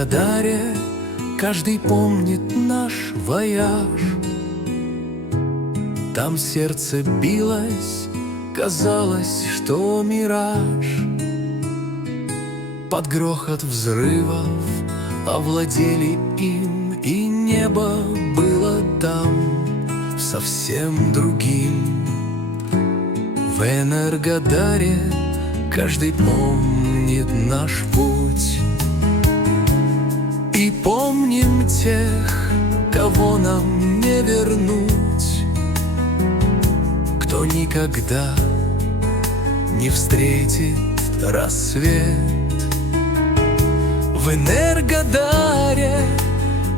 Энергодаре каждый помнит наш вояж. Там сердце билось, казалось, что мираж. Под грохот взрывов овладели им, и небо было там совсем другим. В Энергодаре каждый помнит наш путь, и помним тех, кого нам не вернуть, кто никогда не встретит рассвет. В Энергодаре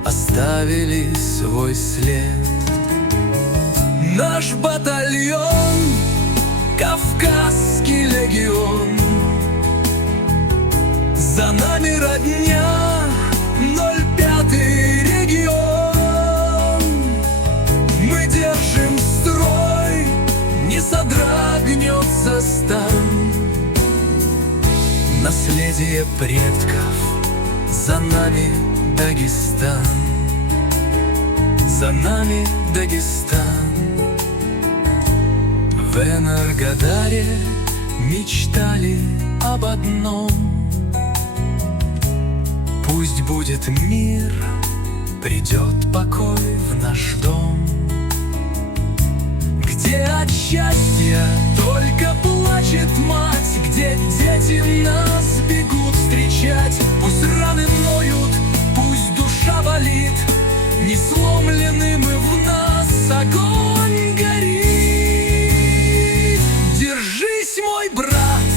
оставили свой след. Наш батальон — Кавказский легион. За нами родня, 05-й регион. Мы держим строй, не содрогнется стан. Наследие предков, за нами Дагестан. За нами Дагестан. В Энергодаре мечтали об одном: пусть будет мир, придет покой в наш дом, где от счастья только плачет мать, где дети нас бегут встречать. Пусть раны ноют, пусть душа болит, не сломлены мы, в нас огонь горит. Держись, мой брат,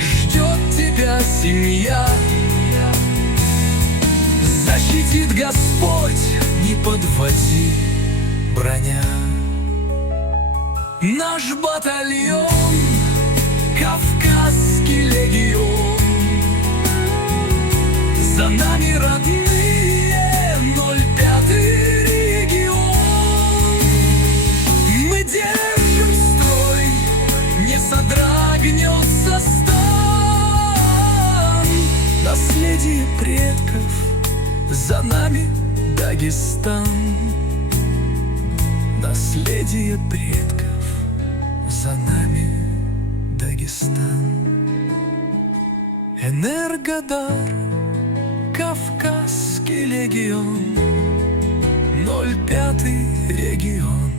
ждет тебя семья. Защитит Господь, не подводи, броня. Наш батальон — Кавказский легион. За нами родные, 05-й регион. Мы держим строй, не содрогнется стан. Наследие предков, за нами Дагестан. Наследие предков, за нами Дагестан. Энергодар, Кавказский легион, 05-й регион.